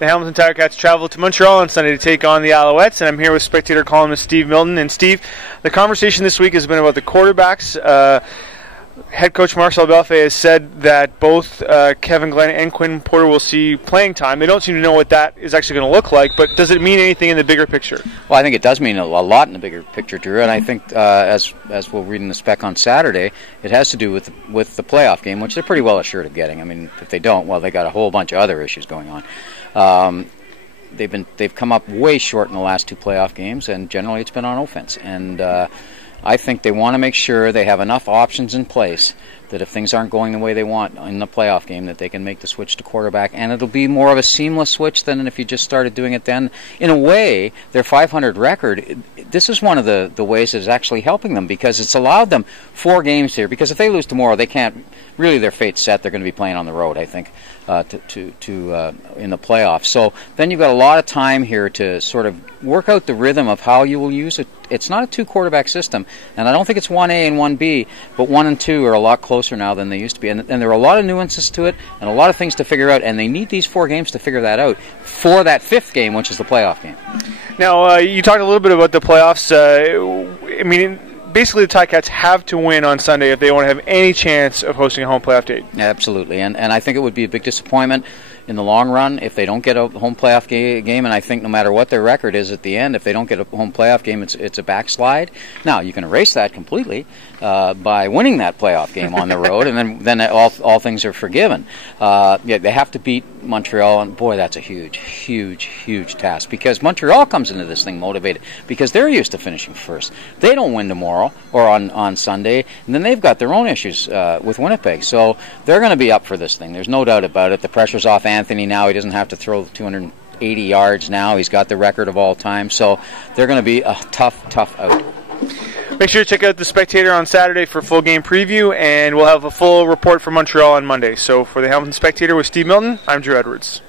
The Hamilton Ticats travel to Montreal on Sunday to take on the Alouettes, and I'm here with Spectator columnist Steve Milton. And Steve, the conversation this week has been about the quarterbacks. Head coach Marcel Belfait has said that both Kevin Glenn and Quinn Porter will see playing time. They don't seem to know what that is actually going to look like, but does it mean anything in the bigger picture? Well, I think it does mean a lot in the bigger picture, Drew, and I think as we'll read in the spec on Saturday, it has to do with the playoff game, which they're pretty well assured of getting. I mean, if they don't, well, they got a whole bunch of other issues going on. They've come up way short in the last two playoff games, and generally it's been on offense. And I think they want to make sure they have enough options in place that if things aren't going the way they want in the playoff game, that they can make the switch to quarterback, and it'll be more of a seamless switch than if you just started doing it then. In a way, their 500 record, this is one of the ways that is actually helping them, because it's allowed them 4 games here, because if they lose tomorrow, they can't, really their fate's set. They're going to be playing on the road, I think, in the playoffs. So then you've got a lot of time here to sort of work out the rhythm of how you will use it. It's not a 2-quarterback system, and I don't think it's 1A and 1B, but 1 and 2 are a lot closer now than they used to be. And there are a lot of nuances to it and a lot of things to figure out, and they need these 4 games to figure that out for that 5th game, which is the playoff game. Now, you talked a little bit about the playoffs. I mean, basically the Ticats have to win on Sunday if they want to have any chance of hosting a home playoff date. Yeah, absolutely, and I think it would be a big disappointment in the long run if they don't get a home playoff game, and I think no matter what their record is at the end, if they don't get a home playoff game, it's a backslide. Now, you can erase that completely by winning that playoff game on the road, and then all things are forgiven. Yeah, they have to beat Montreal, and boy, that's a huge task, because Montreal comes into this thing motivated because they're used to finishing first. They don't win tomorrow or on Sunday, and then they've got their own issues with Winnipeg, so they're going to be up for this thing. There's no doubt about it. The pressure's off Anthony now. He doesn't have to throw 280 yards now. He's got the record of all time, so they're going to be a tough out. Make sure to check out The Spectator on Saturday for a full game preview, and we'll have a full report from Montreal on Monday. So for the Hamilton Spectator with Steve Milton, I'm Drew Edwards.